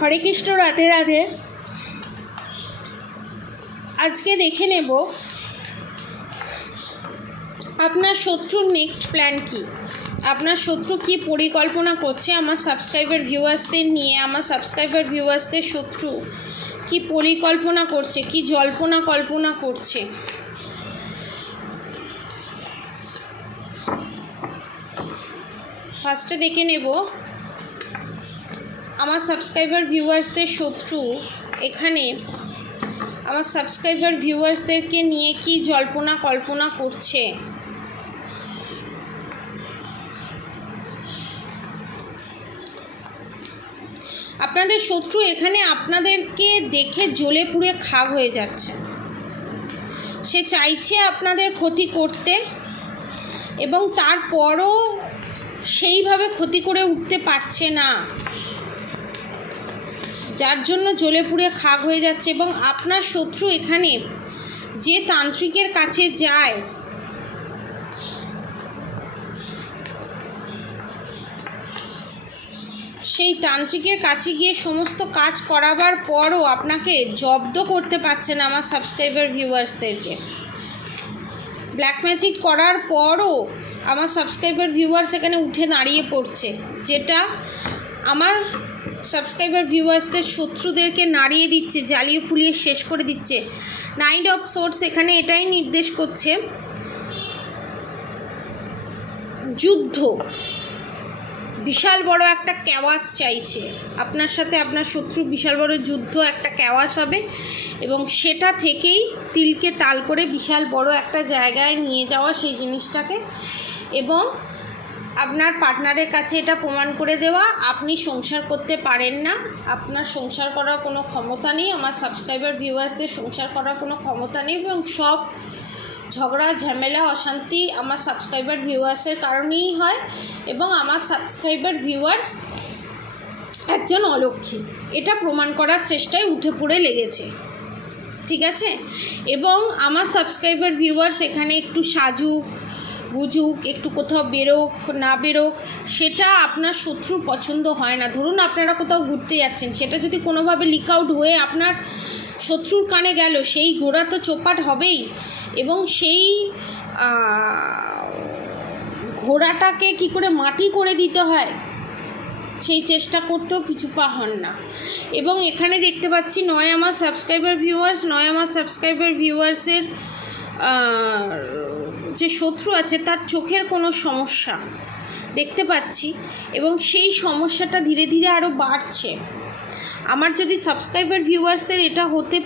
হরে কৃষ্ণ, রাধে রাধে। আজকে দেখে নেব আপনার শত্রুর নেক্সট প্ল্যান কি। আপনার শত্রু কি পরিকল্পনা করছে আমার সাবস্ক্রাইবার ভিউয়ার্সদের নিয়ে। আমার সাবস্ক্রাইবার ভিউয়ার্সদের শত্রু কি পরিকল্পনা করছে, কি জল্পনা কল্পনা করছে। ফার্স্টে দেখে নেব আমার সাবস্ক্রাইবার ভিউয়ার্সদের শত্রু এখানে আমার সাবস্ক্রাইবার ভিউয়ার্সদেরকে নিয়ে কি জল্পনা কল্পনা করছে। আপনাদের শত্রু এখানে আপনাদেরকে দেখে জ্বলে পুড়ে খাক হয়ে যাচ্ছে। সে চাইছে আপনাদের ক্ষতি করতে এবং তারপরও সেইভাবে ক্ষতি করে উঠতে পারছে না, যার জন্য জ্বলে পুড়ে খাক হয়ে যাচ্ছে। এবং আপনার শত্রু এখানে যে তান্ত্রিকের কাছে যায়, সেই তান্ত্রিকের কাছে গিয়ে সমস্ত কাজ করাবার পরও আপনাকে জব্দ করতে পারছে না। আমার সাবস্ক্রাইবার ভিউয়ার্সদেরকে ব্ল্যাক ম্যাজিক করার পরও আমার সাবস্ক্রাইবার ভিউয়ার্স এখানে উঠে দাঁড়িয়ে পড়ছে, যেটা আমার সাবস্ক্রাইবার ভিউয়ার্সদের শত্রুদেরকে নাড়িয়ে দিচ্ছে, জ্বালিয়ে ফুলিয়ে শেষ করে দিচ্ছে। নাইট অফ সোর্স এখানে এটাই নির্দেশ করছে যুদ্ধ, বিশাল বড় একটা ক্যাওয়াস চাইছে আপনার সাথে। আপনার শত্রু বিশাল বড় যুদ্ধ, একটা ক্যাওয়াস হবে এবং সেটা থেকেই তিলকে তাল করে বিশাল বড় একটা জায়গায় নিয়ে যাওয়া সেই জিনিসটাকে, এবং আপনার পার্টনারের কাছে এটা প্রমাণ করে দেওয়া আপনি সংসার করতে পারেন না, আপনার সংসার করার কোনো ক্ষমতা নেই। আমার সাবস্ক্রাইবার ভিউয়ার্সদের সংসার করার কোনো ক্ষমতা নেই এবং সব ঝগড়া ঝামেলা অশান্তি আমার সাবস্ক্রাইবার ভিউয়ার্সের কারণেই হয়। এবং আমার সাবস্ক্রাইবার ভিউয়ার্স একজন অলক্ষী, এটা প্রমাণ করার চেষ্টায় উঠে পড়ে লেগেছে, ঠিক আছে। এবং আমার সাবস্ক্রাইবার ভিউয়ার্স এখানে একটু সাজুক বুঝুক, একটু কোথাও বেরোক না বেরোক, সেটা আপনার শত্রুর পছন্দ হয় না। ধরুন আপনারা কোথাও ঘুরতে যাচ্ছেন, সেটা যদি কোনোভাবে লিক আউট হয়ে আপনার শত্রুর কানে গেল, সেই ঘোড়া তো চোপাট হবেই এবং সেই ঘোড়াটাকে কি করে মাটি করে দিতে হয় সেই চেষ্টা করতেও পিছু পা হন না। এবং এখানে দেখতে পাচ্ছি নয় আমার সাবস্ক্রাইবার ভিউয়ার্স, নয় আমার সাবস্ক্রাইবার ভিউয়ার্সের যে শত্রু আছে তার চোখের কোনো সমস্যা দেখতে পাচ্ছি এবং সেই সমস্যাটা ধীরে ধীরে আরও বাড়ছে। আমার যদি সাবস্ক্রাইবার ভিউয়ার্সের এটা হতে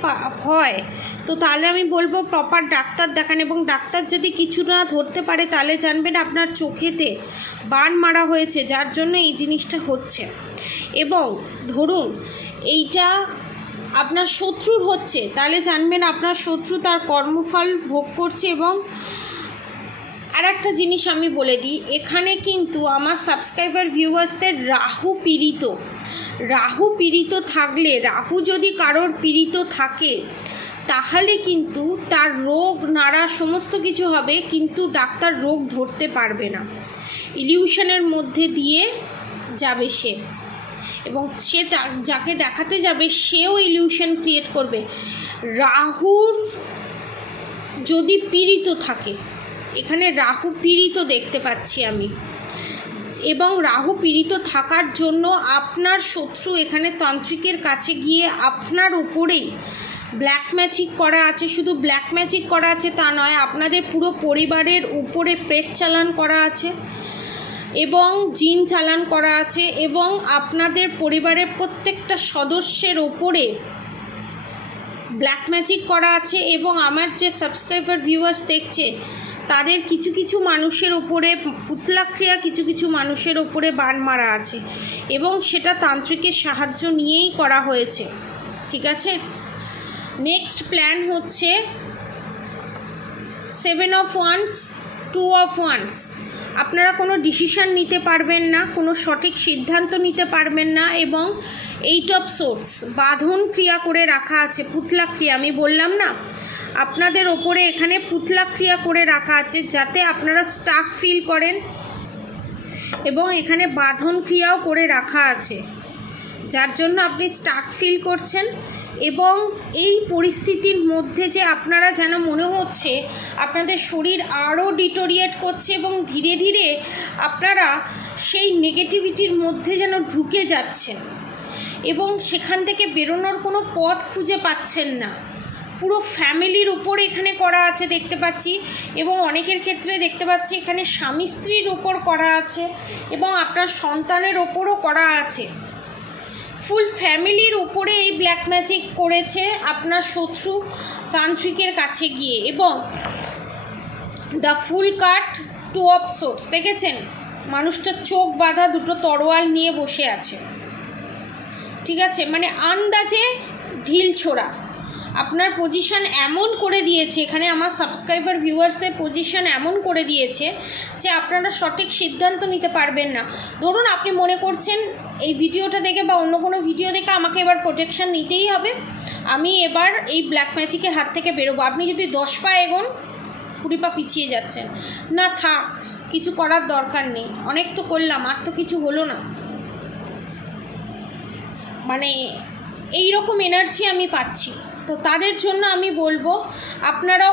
হয় তো তাহলে আমি বলবো প্রপার ডাক্তার দেখান, এবং ডাক্তার যদি কিছু না ধরতে পারে তাহলে জানবেন আপনার চোখেতে বান মারা হয়েছে, যার জন্য এই জিনিসটা হচ্ছে। এবং ধরুন এইটা আপনার শত্রুর হচ্ছে, তাহলে জানবেন আপনার শত্রু তার কর্মফল ভোগ করছে। এবং আর একটা জিনিস আমি বলে দিই, এখানে কিন্তু আমার সাবস্ক্রাইবার ভিউয়ার্সদের রাহু পীড়িত থাকলে, রাহু যদি কারোর পীড়িত থাকে তাহলে কিন্তু তার রোগ নাড়া সমস্ত কিছু হবে, কিন্তু ডাক্তার রোগ ধরতে পারবে না, ইলিউশনের মধ্যে দিয়ে যাবে সে, এবং সে যাকে দেখাতে যাবে সেও ইলিউশন ক্রিয়েট করবে। রাহুর যদি পীড়িত থাকে, এখানে রাহু পীড়িত দেখতে পাচ্ছি আমি, এবং রাহু পীড়িত থাকার জন্য আপনার শত্রু এখানে তান্ত্রিকের কাছে গিয়ে আপনার উপরেই ব্ল্যাক ম্যাজিক করা আছে। শুধু ব্ল্যাক ম্যাজিক করা আছে তা নয়, আপনাদের পুরো পরিবারের উপরে প্রেত চালান করা আছে এবং জিন চালান করা আছে, এবং আপনাদের পরিবারের প্রত্যেকটা সদস্যের ওপরে ব্ল্যাক ম্যাজিক করা আছে। এবং আমার যে সাবস্ক্রাইবার ভিউয়ার্স দেখছে তাদের কিছু কিছু মানুষের ওপরে পুতলাক্রিয়া, কিছু কিছু মানুষের ওপরে বান মারা আছে, এবং সেটা তান্ত্রিকের সাহায্য নিয়েই করা হয়েছে, ঠিক আছে। নেক্সট প্ল্যান হচ্ছে 7 অফ ওয়ান্স, 2 অফ ওয়ান্স। আপনারা কোনো ডিসিশান নিতে পারবেন না, কোনো সঠিক সিদ্ধান্ত নিতে পারবেন না, এবং 8 অফ সোর্স, বাঁধন ক্রিয়া করে রাখা আছে, পুতলা ক্রিয়া। আমি বললাম না আপনাদের ওপরে এখানে পুতলা ক্রিয়া করে রাখা আছে যাতে আপনারা স্টাক ফিল করেন, এবং এখানে বাঁধন ক্রিয়াও করে রাখা আছে। যার জন্য আপনি স্টাক ফিল করছেন। এবং এই পরিস্থিতির মধ্যে যে আপনারা যেন মনে হচ্ছে আপনাদের শরীর আরও ডিটোরিয়েট করছে এবং ধীরে ধীরে আপনারা সেই নেগেটিভিটির মধ্যে যেন ঢুকে যাচ্ছেন এবং সেখান থেকে বেরোনোর কোনো পথ খুঁজে পাচ্ছেন না। পুরো ফ্যামিলির উপর এখানে করা আছে দেখতে পাচ্ছি, এবং অনেকের ক্ষেত্রে দেখতে পাচ্ছি এখানে স্বামী স্ত্রীর ওপর করা আছে এবং আপনার সন্তানের ওপরও করা আছে। ফুল ফ্যামিলির উপরে এই ব্ল্যাক ম্যাজিক করেছে আপনার শত্রু তান্ত্রিকের কাছে গিয়ে। এবং দ্য ফুল কাট, টু অফ সোর্স দেখেছেন, মানুষটার চোখ বাঁধা, দুটো তরোয়াল নিয়ে বসে আছে। ঠিক আছে, মানে আন্দাজে ঢিল ছোড়া। আপনার পজিশন এমন করে দিয়েছে এখানে, আমার সাবস্ক্রাইবার ভিউয়ার্সের পজিশন এমন করে দিয়েছে যে আপনারা সঠিক সিদ্ধান্ত নিতে পারবেন না। ধরুন আপনি মনে করছেন এই ভিডিওটা দেখে বা অন্য কোনো ভিডিও দেখে আমাকে এবার প্রোটেকশন নিতেই হবে, আমি এবার এই ব্ল্যাক ম্যাজিকের হাত থেকে বেরোবো। আপনি যদি 10 পা এগোন 20 পা পিছিয়ে যাচ্ছেন। না, থাক, কিছু করার দরকার নেই, অনেক তো করলাম, আর তো কিছু হলো না। মানে এই রকম এনার্জি আমি পাচ্ছি। তো তাদের জন্য আমি বলবো আপনারা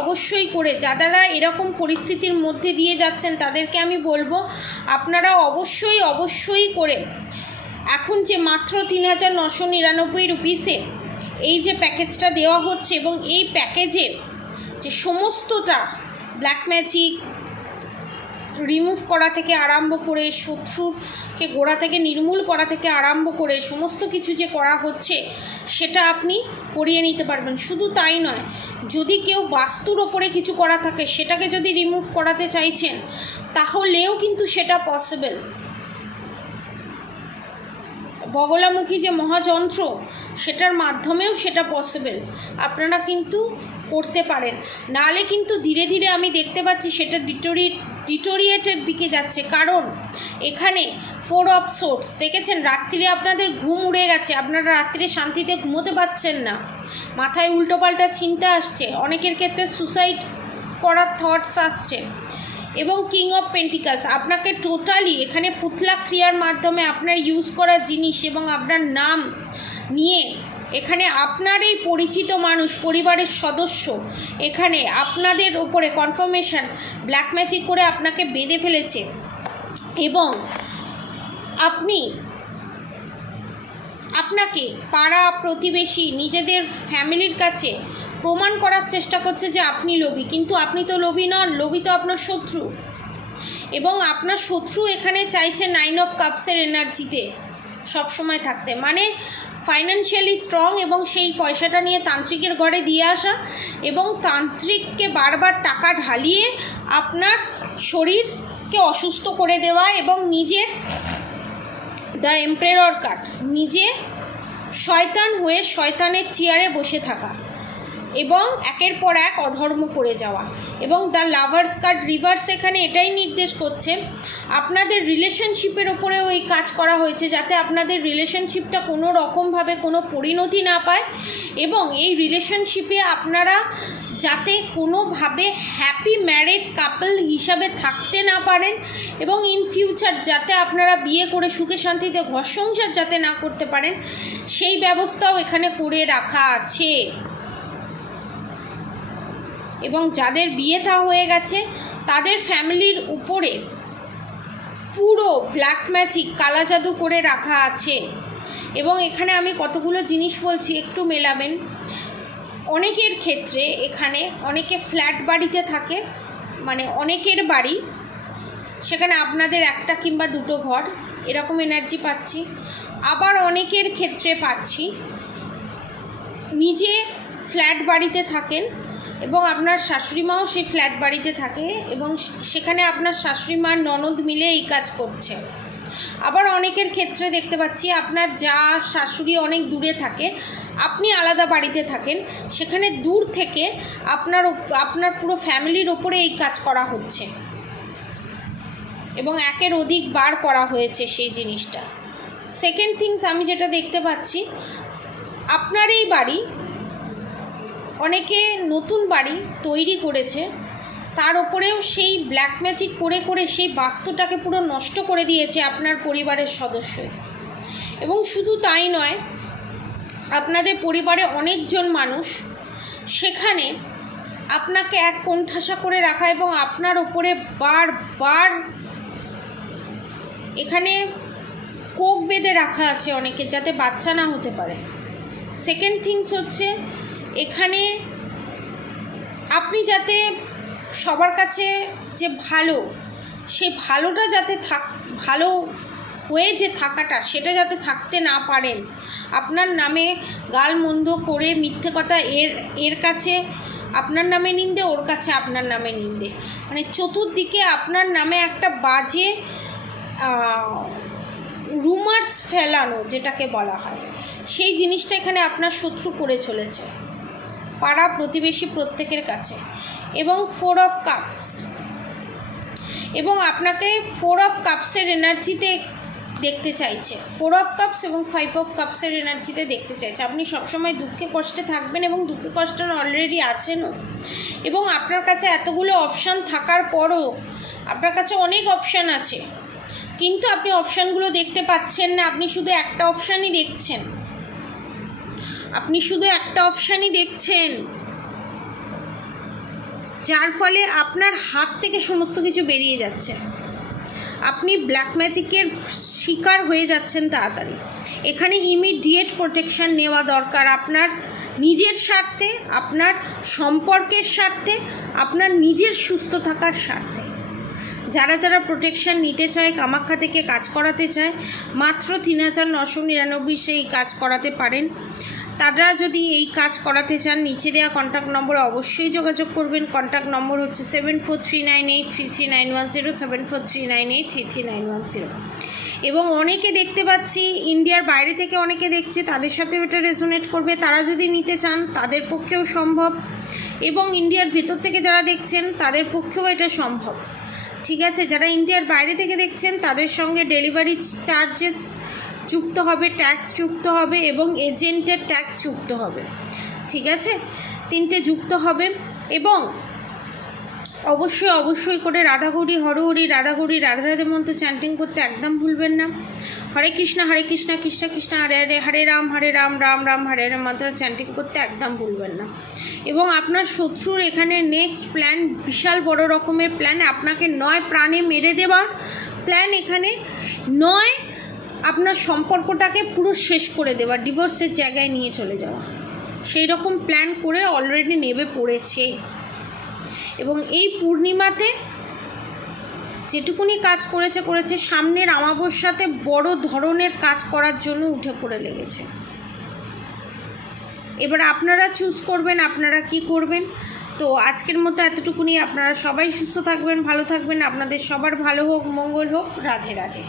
অবশ্যই করে, যারা এরকম পরিস্থিতির মধ্যে দিয়ে যাচ্ছেন তাদেরকে আমি বলবো আপনারা অবশ্যই করে এখন যে মাত্র 3,999 রুপিসে এই যে প্যাকেজটা দেওয়া হচ্ছে, এবং এই প্যাকেজে যে সমস্তটা ব্ল্যাক ম্যাজিক রিমুভ করা থেকে আরম্ভ করে, শত্রুকে গোড়া থেকে নির্মূল করা থেকে আরম্ভ করে সমস্ত কিছু যে করা হচ্ছে সেটা আপনি করিয়ে নিতে পারবেন। শুধু তাই নয়, যদি কেউ বাস্তুর ওপরে কিছু করা থাকে সেটাকে যদি রিমুভ করাতে চাইছেন তাহলেও কিন্তু সেটা পসিবল। বগলামুখী যে মহাযন্ত্র সেটার মাধ্যমেও সেটা পসিবল, আপনারা কিন্তু করতে পারেন। নাহলে কিন্তু ধীরে ধীরে আমি দেখতে পাচ্ছি সেটা ডিটোরিয়েটের দিকে যাচ্ছে। কারণ এখানে 4 অফ সোর্স দেখেছেন, রাত্রিরে আপনাদের ঘুম উড়ে গেছে, আপনারা রাত্রিরে শান্তিতে ঘুমোতে পারছেন না, মাথায় উল্টোপাল্টা চিন্তা আসছে, অনেকের ক্ষেত্রে সুসাইড করার থটস আসছে। এবং কিং অফ পেন্টিকালস আপনাকে টোটালি এখানে পুতলা ক্রিয়ার মাধ্যমে আপনার ইউজ করা জিনিস এবং আপনার নাম নিয়ে এখানে আপনার এই পরিচিত মানুষ, পরিবারের সদস্য এখানে আপনাদের ওপরে কনফার্মেশন ব্ল্যাক ম্যাজিক করে আপনাকে বেঁধে ফেলেছে। এবং আপনাকে পাড়া প্রতিবেশী, নিজেদের ফ্যামিলির কাছে প্রমাণ করার চেষ্টা করছে যে আপনি লোভী, কিন্তু আপনি তো লোভী নন, লোভী তো আপনার শত্রু। এবং আপনার শত্রু এখানে চাইছে 9 অফ কাপসের এনার্জিতে সবসময় থাকতে, মানে ফাইন্যান্সিয়ালি স্ট্রং, এবং সেই পয়সাটা নিয়ে তান্ত্রিকের ঘরে দিয়ে আসা এবং তান্ত্রিককে বারবার টাকা ঢালিয়ে আপনার শরীরকে অসুস্থ করে দেওয়া এবং নিজের দ্য এম্পারার কার্ড, নিজে শয়তান হয়ে শয়তানের চেয়ারে বসে থাকা এবং একের পর এক অধর্ম করে যাওয়া। এবং দ্য লাভার্স কার্ড রিভার্স এখানে এটাই নির্দেশ করছে আপনাদের রিলেশনশিপের ওপরেও এই কাজ করা হয়েছে, যাতে আপনাদের রিলেশনশিপটা কোনো রকমভাবে কোনো পরিণতি না পায় এবং এই রিলেশনশিপে আপনারা যাতে কোনোভাবে হ্যাপি ম্যারিড কাপল হিসাবে থাকতে না পারেন এবং ইন ফিউচার যাতে আপনারা বিয়ে করে সুখে শান্তিতে ঘর সংসার যাতে না করতে পারেন, সেই ব্যবস্থাও এখানে করে রাখা আছে। এবং যাদের বিয়ে থা হয়ে গেছে তাদের ফ্যামিলির উপরে পুরো ব্ল্যাক ম্যাজিক কালা জাদু করে রাখা আছে। এবং এখানে আমি কতগুলো জিনিস বলছি, একটু মেলাবেন। অনেকের ক্ষেত্রে এখানে অনেকে ফ্ল্যাট বাড়িতে থাকে, মানে অনেকের বাড়ি, সেখানে আপনাদের একটা কিংবা দুটো ঘর, এরকম এনার্জি পাচ্ছি। আবার অনেকের ক্ষেত্রে পাচ্ছি নিজে ফ্ল্যাট বাড়িতে থাকেন এবং আপনার শাশুড়ি মাও সেই ফ্ল্যাট বাড়িতে থাকে এবং সেখানে আপনার শাশুড়ি মার ননদ মিলে এই কাজ করছে। আবার অনেকের ক্ষেত্রে দেখতে পাচ্ছি আপনার যা শাশুড়ি অনেক দূরে থাকে, আপনি আলাদা বাড়িতে থাকেন, সেখানে দূর থেকে আপনার পুরো ফ্যামিলির ওপরে এই কাজ করা হচ্ছে এবং একের অধিক বার করা হয়েছে সেই জিনিসটা। সেকেন্ড থিংস আমি যেটা দেখতে পাচ্ছি, আপনার এই বাড়ি অনেকে নতুন বাড়ি তৈরি করেছে, তার ওপরেও সেই ব্ল্যাক ম্যাজিক করে করে সেই বাস্তুটাকে পুরো নষ্ট করে দিয়েছে আপনার পরিবারের সদস্য। এবং শুধু তাই নয়, আপনাদের পরিবারে অনেকজন মানুষ, সেখানে আপনাকে এক কোণঠাসা করে রাখা এবং আপনার ওপরে বারবার এখানে কোক বেঁধে রাখা আছে অনেকের, যাতে বাচ্চা না হতে পারে। সেকেন্ড থিংস হচ্ছে, এখানে আপনি যাতে সবার কাছে যে ভালো, সেই ভালোটা যাতে ভালো হয়ে যে থাকাটা, সেটা যাতে থাকতে না পারেন। আপনার নামে গালমন্দ করে মিথ্যে কথা, এর কাছে আপনার নামে নিন্দে, ওর কাছে আপনার নামে নিন্দে, মানে চতুর্দিকে আপনার নামে একটা বাজে রুমার্স ফেলানো, যেটাকে বলা হয়, সেই জিনিসটা এখানে আপনার শত্রু করে চলেছে পাড়া প্রতিবেশী প্রত্যেকের কাছে। এবং 4 অফ কাপস, এবং আপনাকে 4 অফ কাপসের এনার্জিতে দেখতে চাইছে, 4 অফ কাপস এবং 5 অফ কাপসের এনার্জিতে দেখতে চাইছে। আপনি সবসময় দুঃখে কষ্টে থাকবেন এবং দুঃখে কষ্টে অলরেডি আছেনও, এবং আপনার কাছে এতগুলো অপশান থাকার পরও আপনার কাছে অনেক অপশান আছে, কিন্তু আপনি অপশানগুলো দেখতে পাচ্ছেন না। আপনি শুধু একটা অপশানই দেখছেন, দেখছেন, যার ফলে আপনার হাত থেকে সমস্ত কিছু বেরিয়ে যাচ্ছে। আপনি ব্ল্যাক ম্যাজিকের শিকার হয়ে যাচ্ছেন তাড়াতাড়ি। এখানে ইমিডিয়েট প্রোটেকশন নেওয়া দরকার, আপনার নিজের স্বার্থে, আপনার সম্পর্কের স্বার্থে, আপনার নিজের সুস্থ থাকার স্বার্থে। যারা প্রোটেকশন নিতে চায়, কামাখ্যা থেকে কাজ করাতে চায়, মাত্র 3999 সেই কাজ করাতে পারেন। তারা যদি এই কাজ করাতে চান, নিচে দেওয়া কন্ট্যাক্ট নম্বরে অবশ্যই যোগাযোগ করবেন। কন্ট্যাক্ট নম্বর হচ্ছে 7439833910, 7439833910। এবং অনেকে দেখতে পাচ্ছি ইন্ডিয়ার বাইরে থেকে অনেকে দেখছে, তাদের সাথেও এটা রেজোনেট করবে। তারা যদি নিতে চান তাদের পক্ষেও সম্ভব, এবং ইন্ডিয়ার ভেতর থেকে যারা দেখছেন তাদের পক্ষেও এটা সম্ভব। ঠিক আছে, যারা ইন্ডিয়ার বাইরে থেকে দেখছেন তাদের সঙ্গে ডেলিভারি চার্জেস যুক্ত হবে, ট্যাক্স যুক্ত হবে, এবং এজেন্টের ট্যাক্স যুক্ত হবে। ঠিক আছে, 3টে যুক্ত হবে। এবং অবশ্যই করে রাধাগৌরী হরহরি, রাধাগৌরী রাধারাধে মন্ত্র চ্যান্টিং করতে একদম ভুলবেন না। হরে কৃষ্ণ কৃষ্ণ কৃষ্ণ হরে হরে, হরে রাম রাম রাম হরে হরে মন্ত্র চ্যান্টিং করতে একদম ভুলবেন না। এবং আপনার শত্রুর এখানে নেক্সট প্ল্যান, বিশাল বড় রকমের প্ল্যান, আপনাকে নয় প্রাণে মেরে দেওয়ার প্ল্যান এখানে, নয় আপনার সম্পর্কটাকে পুরো শেষ করে দেওয়া, ডিভোর্সের জায়গায় নিয়ে চলে যাওয়া, সেই রকম প্ল্যান করে অলরেডি নেমে পড়েছে। এবং এই পূর্ণিমাতে যেটুকুনি কাজ করেছে, সামনের অমাবস্যাতে বড় ধরনের কাজ করার জন্য উঠে পড়ে লেগেছে। এবার আপনারা চুজ করবেন আপনারা কি করবেন। তো আজকের মতো এতটুকুনি। আপনারা সবাই সুস্থ থাকবেন, ভালো থাকবেন, আপনাদের সবার ভালো হোক, মঙ্গল হোক। রাধে রাধে।